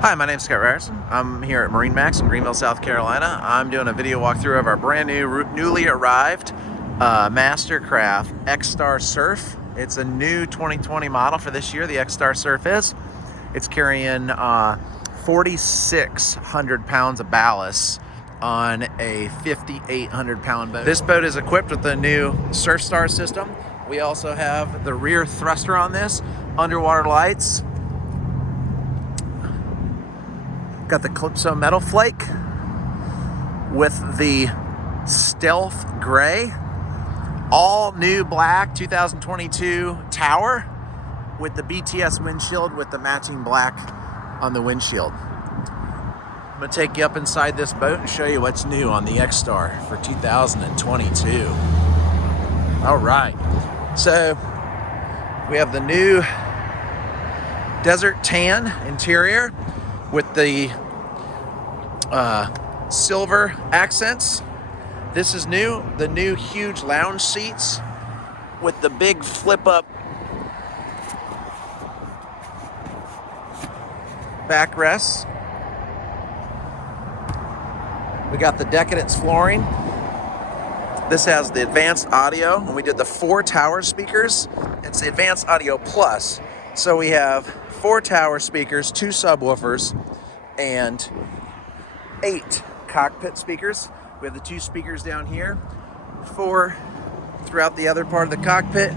Hi, my name is Scott Ryerson. I'm here at MarineMax in Greenville, South Carolina. I'm doing a video walkthrough of our brand new, newly arrived Mastercraft XStar Surf. It's a new 2020 model for this year, the XStar Surf is. It's carrying 4,600 pounds of ballast on a 5,800 pound boat. This boat is equipped with the new SurfStar system. We also have the rear thruster on this, underwater lights. Got the Klipsch metal flake with the stealth gray, all new black 2022 tower with the BTS windshield with the matching black on the windshield. I'm gonna take you up inside this boat and show you what's new on the XStar for 2022. All right, so we have the new desert tan interior with the silver accents. This is new, the new huge lounge seats with the big flip up backrests. We got the Decadence flooring. This has the advanced audio, and we did the 4 tower speakers. It's the advanced audio plus. So we have 4 tower speakers, 2 subwoofers, and 8 cockpit speakers. We have the 2 speakers down here, 4 throughout the other part of the cockpit,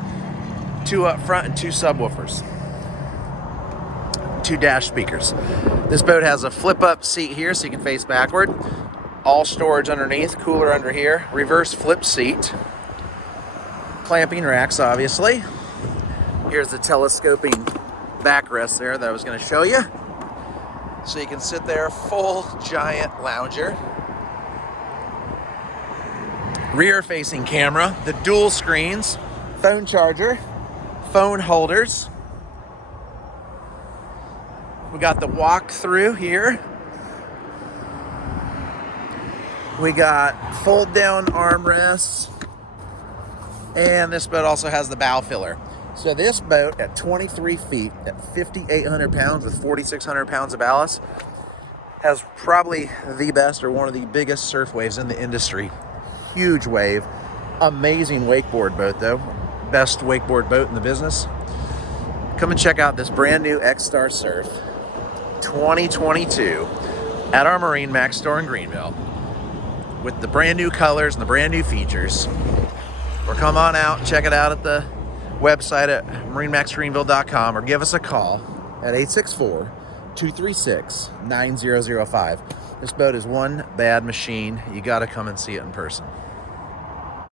2 up front, and 2 subwoofers. 2 dash speakers. This boat has a flip-up seat here so you can face backward. All storage underneath, cooler under here, reverse flip seat, clamping racks obviously. Here's the telescoping backrest there that I was going to show you. So you can sit there, full giant lounger. Rear facing camera, the dual screens, phone charger, phone holders. We got the walk through here. We got fold down armrests. And this boat also has the bow filler. So this boat at 23 feet, at 5,800 pounds with 4,600 pounds of ballast, has probably the best or one of the biggest surf waves in the industry. Huge wave. Amazing wakeboard boat though. Best wakeboard boat in the business. Come and check out this brand new XStar Surf 2022 at our MarineMax store in Greenville with the brand new colors and the brand new features. Or come on out and check it out at the website at MarineMaxGreenville.com or give us a call at 864-236-9005. This boat is one bad machine. You got to come and see it in person.